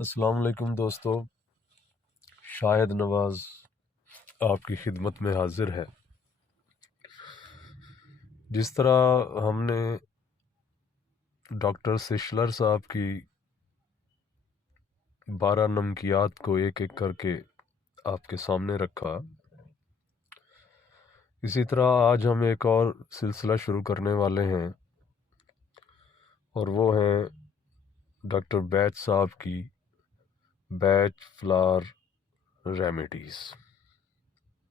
السلام علیکم دوستو، شاہد نواز آپ کی خدمت میں حاضر ہے۔ جس طرح ہم نے ڈاکٹر سشلر صاحب کی 12 نمکیات کو ایک ایک کر کے آپ کے سامنے رکھا، اسی طرح آج ہم ایک اور سلسلہ شروع کرنے والے ہیں، اور وہ ہیں ڈاکٹر بیچ صاحب کی بیچ فلاور ریمیڈیز،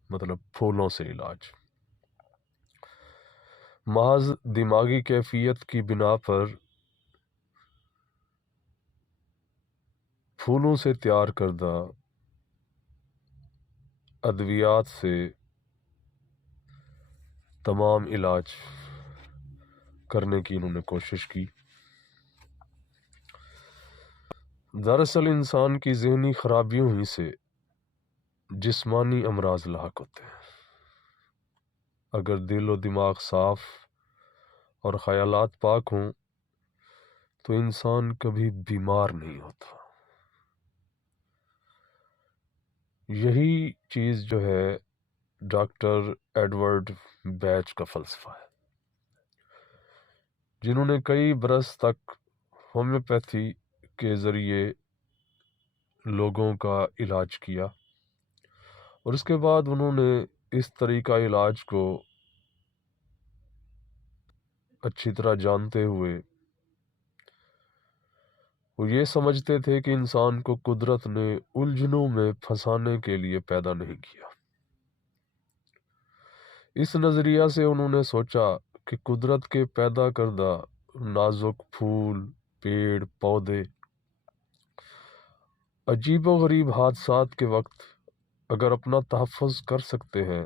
مطلب پھولوں سے علاج۔ محض دماغی کیفیت کی بنا پر پھولوں سے تیار کردہ ادویات سے تمام علاج کرنے کی انہوں نے کوشش کی۔ دراصل انسان کی ذہنی خرابیوں ہی سے جسمانی امراض لاحق ہوتے ہیں۔ اگر دل و دماغ صاف اور خیالات پاک ہوں تو انسان کبھی بیمار نہیں ہوتا۔ یہی چیز جو ہے ڈاکٹر ایڈورڈ بیچ کا فلسفہ ہے، جنہوں نے کئی برس تک ہومیوپیتھی کے ذریعے لوگوں کا علاج کیا، اور اس کے بعد انہوں نے اس طریقہ علاج کو اچھی طرح جانتے ہوئے وہ یہ سمجھتے تھے کہ انسان کو قدرت نے الجھنوں میں پھنسانے کے لیے پیدا نہیں کیا۔ اس نظریہ سے انہوں نے سوچا کہ قدرت کے پیدا کردہ نازک پھول، پیڑ، پودے عجیب و غریب حادثات کے وقت اگر اپنا تحفظ کر سکتے ہیں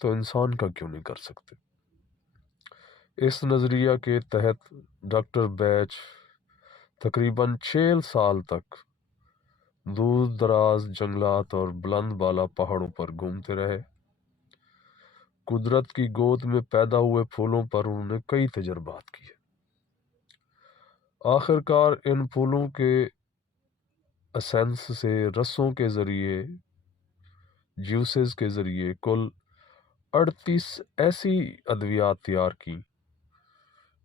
تو انسان کا کیوں نہیں کر سکتے۔ اس نظریہ کے تحت ڈاکٹر بیچ تقریباً 6 سال تک دور دراز جنگلات اور بلند بالا پہاڑوں پر گھومتے رہے۔ قدرت کی گود میں پیدا ہوئے پھولوں پر انہوں نے کئی تجربات کیے۔ آخر کار ان پھولوں کے اسینس سے، رسوں کے ذریعے، جیوسز کے ذریعے کل 38 ایسی ادویات تیار کی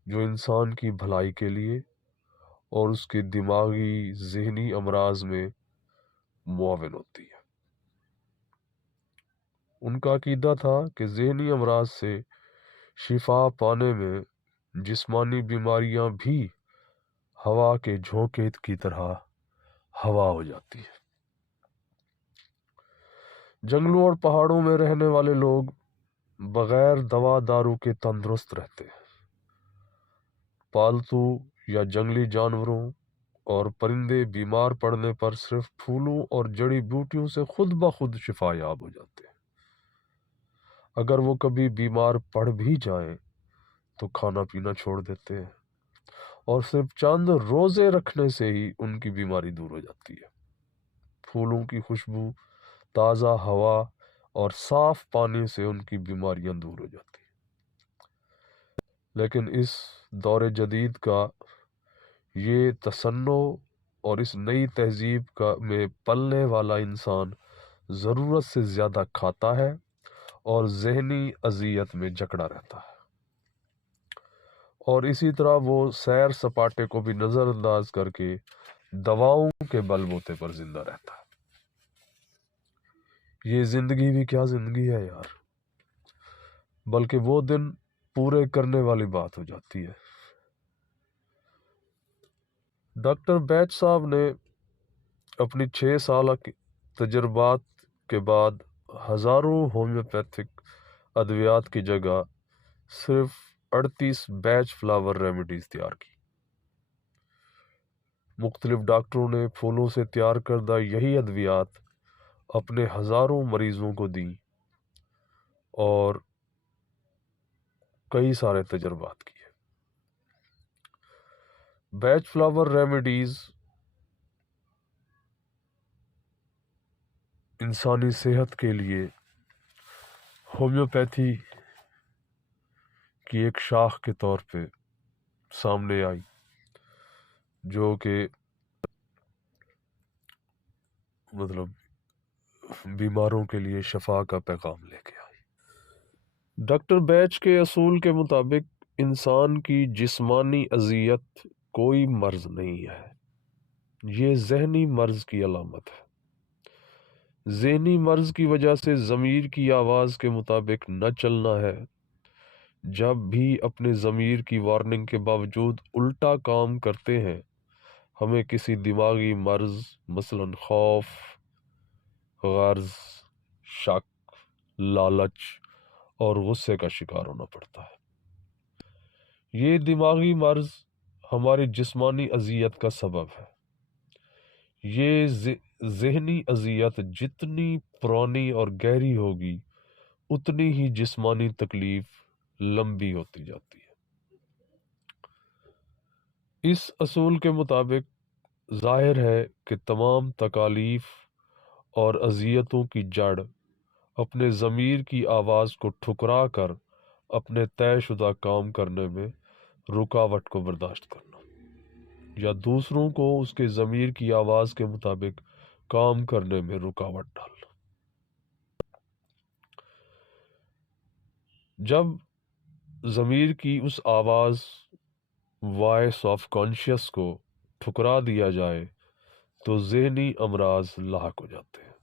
جو انسان کی بھلائی کے لیے اور اس کے دماغی ذہنی امراض میں معاون ہوتی ہے۔ ان کا عقیدہ تھا کہ ذہنی امراض سے شفا پانے میں جسمانی بیماریاں بھی ہوا کے جھونکے کی طرح ہوا ہو جاتی ہے۔ جنگلوں اور پہاڑوں میں رہنے والے لوگ بغیر دوا دارو کے تندرست رہتے ہیں۔ پالتو یا جنگلی جانوروں اور پرندے بیمار پڑنے پر صرف پھولوں اور جڑی بوٹیوں سے خود بخود شفا یاب ہو جاتے ہیں۔ اگر وہ کبھی بیمار پڑ بھی جائیں تو کھانا پینا چھوڑ دیتے ہیں، اور صرف چند روزے رکھنے سے ہی ان کی بیماری دور ہو جاتی ہے۔ پھولوں کی خوشبو، تازہ ہوا اور صاف پانی سے ان کی بیماریاں دور ہو جاتی ہیں۔ لیکن اس دور جدید کا یہ تصنع اور اس نئی تہذیب میں پلنے والا انسان ضرورت سے زیادہ کھاتا ہے اور ذہنی اذیت میں جکڑا رہتا ہے، اور اسی طرح وہ سیر سپاٹے کو بھی نظر انداز کر کے دواؤں کے بل بوتے پر زندہ رہتا ہے۔ یہ زندگی بھی کیا زندگی ہے یار، بلکہ وہ دن پورے کرنے والی بات ہو جاتی ہے۔ ڈاکٹر بیچ صاحب نے اپنی 6 سالہ تجربات کے بعد ہزاروں ہومیوپیتھک ادویات کی جگہ صرف 38 بیچ فلاور ریمیڈیز تیار کی۔ مختلف ڈاکٹروں نے پھولوں سے تیار کردہ یہی ادویات اپنے ہزاروں مریضوں کو دیں اور کئی سارے تجربات کیے۔ بیچ فلاور ریمیڈیز انسانی صحت کے لیے ہومیوپیتھی کی ایک شاخ کے طور پہ سامنے آئی، جو کہ مطلب بیماروں کے لیے شفا کا پیغام لے کے آئی۔ ڈاکٹر بیچ کے اصول کے مطابق انسان کی جسمانی اذیت کوئی مرض نہیں ہے، یہ ذہنی مرض کی علامت ہے۔ ذہنی مرض کی وجہ سے ضمیر کی آواز کے مطابق نہ چلنا ہے۔ جب بھی اپنے ضمیر کی وارننگ کے باوجود الٹا کام کرتے ہیں، ہمیں کسی دماغی مرض مثلا خوف، غرض، شک، لالچ اور غصے کا شکار ہونا پڑتا ہے۔ یہ دماغی مرض ہماری جسمانی اذیت کا سبب ہے۔ یہ ذہنی اذیت جتنی پرانی اور گہری ہوگی اتنی ہی جسمانی تکلیف لمبی ہوتی جاتی ہے۔ اس اصول کے مطابق ظاہر ہے کہ تمام تکالیف اور اذیتوں کی جڑ اپنے ضمیر کی آواز کو ٹھکرا کر اپنے طے شدہ کام کرنے میں رکاوٹ کو برداشت کرنا، یا دوسروں کو اس کے ضمیر کی آواز کے مطابق کام کرنے میں رکاوٹ ڈالنا۔ جب ضمیر کی اس آواز وائس آف کانشیس کو ٹھکرا دیا جائے تو ذہنی امراض لاحق ہو جاتے ہیں۔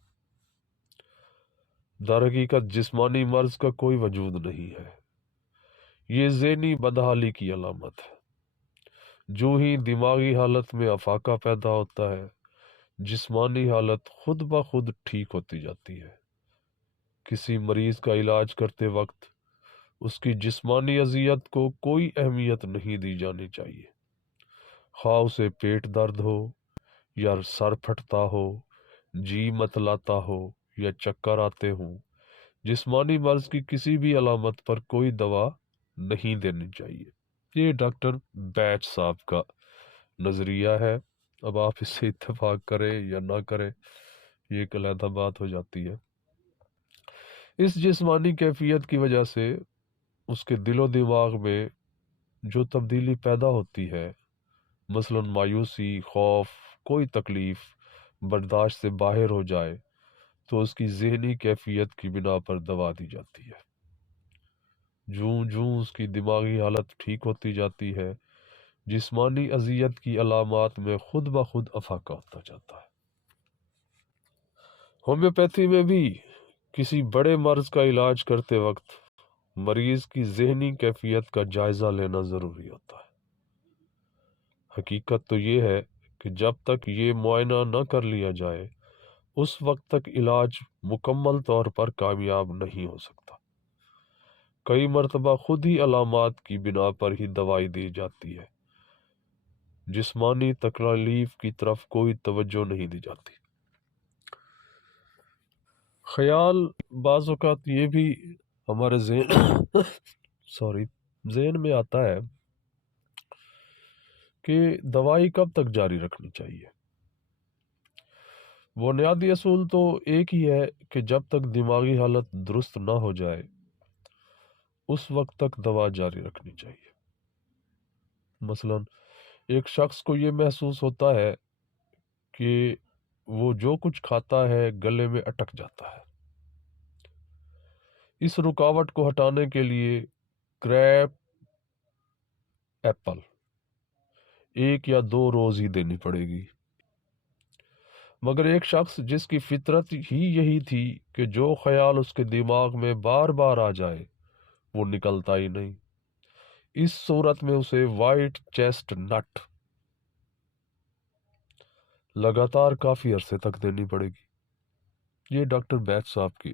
در حقیقت جسمانی مرض کا کوئی وجود نہیں ہے، یہ ذہنی بدحالی کی علامت ہے۔ جو ہی دماغی حالت میں افاقہ پیدا ہوتا ہے، جسمانی حالت خود بخود ٹھیک ہوتی جاتی ہے۔ کسی مریض کا علاج کرتے وقت اس کی جسمانی اذیت کو کوئی اہمیت نہیں دی جانی چاہیے، خواہ اسے پیٹ درد ہو یا سر پھٹتا ہو، جی متلاتا ہو یا چکر آتے ہوں۔ جسمانی مرض کی کسی بھی علامت پر کوئی دوا نہیں دینی چاہیے۔ یہ ڈاکٹر بیچ صاحب کا نظریہ ہے۔ اب آپ اس سے اتفاق کریں یا نہ کریں، یہ ایک علیحدہ بات ہو جاتی ہے۔ اس جسمانی کیفیت کی وجہ سے اس کے دل و دماغ میں جو تبدیلی پیدا ہوتی ہے، مثلا مایوسی، خوف، کوئی تکلیف برداشت سے باہر ہو جائے تو اس کی ذہنی کیفیت کی بنا پر دوا دی جاتی ہے۔ جوں جوں اس کی دماغی حالت ٹھیک ہوتی جاتی ہے، جسمانی اذیت کی علامات میں خود بخود افاقہ ہوتا جاتا ہے۔ ہومیوپیتھی میں بھی کسی بڑے مرض کا علاج کرتے وقت مریض کی ذہنی کیفیت کا جائزہ لینا ضروری ہوتا ہے۔ حقیقت تو یہ ہے کہ جب تک یہ معائنہ نہ کر لیا جائے اس وقت تک علاج مکمل طور پر کامیاب نہیں ہو سکتا۔ کئی مرتبہ خود ہی علامات کی بنا پر ہی دوائی دی جاتی ہے، جسمانی تکلیف کی طرف کوئی توجہ نہیں دی جاتی۔ خیال بعض اوقات یہ بھی ہمارے ذہن میں آتا ہے کہ دوائی کب تک جاری رکھنی چاہیے۔ بنیادی اصول تو ایک ہی ہے کہ جب تک دماغی حالت درست نہ ہو جائے اس وقت تک دوا جاری رکھنی چاہیے۔ مثلا ایک شخص کو یہ محسوس ہوتا ہے کہ وہ جو کچھ کھاتا ہے گلے میں اٹک جاتا ہے، اس رکاوٹ کو ہٹانے کے لیے کریپ ایپل 1 یا 2 روز ہی دینی پڑے گی۔ مگر ایک شخص جس کی فطرت ہی یہی تھی کہ جو خیال اس کے دماغ میں بار بار آ جائے وہ نکلتا ہی نہیں، اس صورت میں اسے وائٹ چیسٹ نٹ لگاتار کافی عرصے تک دینی پڑے گی۔ یہ ڈاکٹر بیچ صاحب کی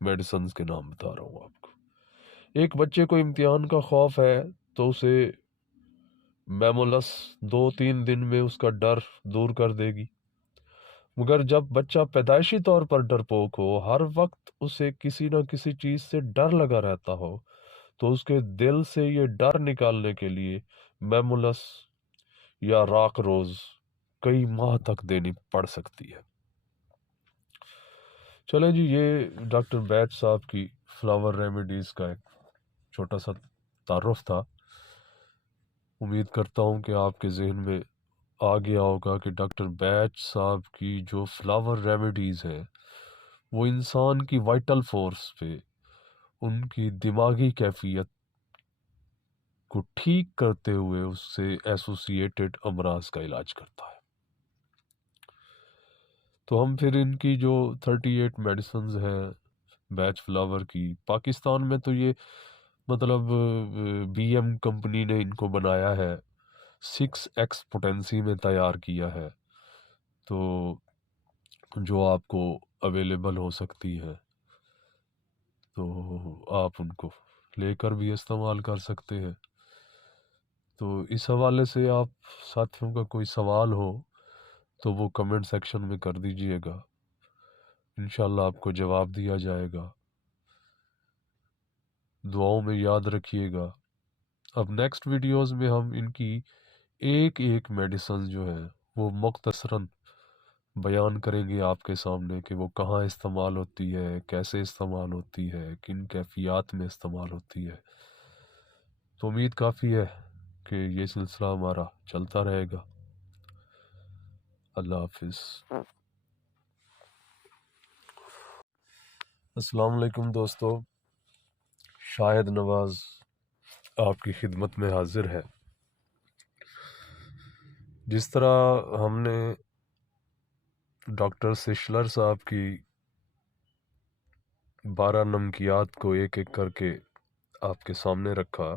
میڈیسنز کے نام بتا رہا ہوں آپ کو۔ ایک بچے کو امتحان کا خوف ہے تو اسے میمولس 2-3 دن میں اس کا ڈر دور کر دے گی، مگر جب بچہ پیدائشی طور پر ڈرپوک ہو، ہر وقت اسے کسی نہ کسی چیز سے ڈر لگا رہتا ہو، تو اس کے دل سے یہ ڈر نکالنے کے لیے میمولس یا راک روز کئی ماہ تک دینی پڑ سکتی ہے۔ چلیں جی، یہ ڈاکٹر بیچ صاحب کی فلاور ریمیڈیز کا ایک چھوٹا سا تعارف تھا۔ امید کرتا ہوں کہ آپ کے ذہن میں آ گیا ہوگا کہ ڈاکٹر بیچ صاحب کی جو فلاور ریمیڈیز ہیں وہ انسان کی وائٹل فورس پہ، ان کی دماغی کیفیت کو ٹھیک کرتے ہوئے اس سے ایسوسیٹڈ امراض کا علاج کرتا ہے۔ تو ہم پھر ان کی جو 38 میڈیسنز ہیں بیچ فلاور کی، پاکستان میں تو یہ مطلب بی ایم کمپنی نے ان کو بنایا ہے، 6x پوٹینسی میں تیار کیا ہے، تو جو آپ کو اویلیبل ہو سکتی ہے تو آپ ان کو لے کر بھی استعمال کر سکتے ہیں۔ تو اس حوالے سے آپ ساتھیوں کا کوئی سوال ہو تو وہ کمنٹ سیکشن میں کر دیجئے گا، انشاءاللہ آپ کو جواب دیا جائے گا۔ دعاؤں میں یاد رکھیے گا۔ اب نیکسٹ ویڈیوز میں ہم ان کی ایک ایک میڈیسن جو ہے وہ مختصراً بیان کریں گے آپ کے سامنے کہ وہ کہاں استعمال ہوتی ہے، کیسے استعمال ہوتی ہے، کن کیفیات میں استعمال ہوتی ہے۔ تو امید کافی ہے کہ یہ سلسلہ ہمارا چلتا رہے گا۔ اللہ حافظ۔ السلام علیکم دوستو، شاہد نواز آپ کی خدمت میں حاضر ہے۔ جس طرح ہم نے ڈاکٹر سشلر صاحب کی 12 نمکیات کو ایک ایک کر کے آپ کے سامنے رکھا،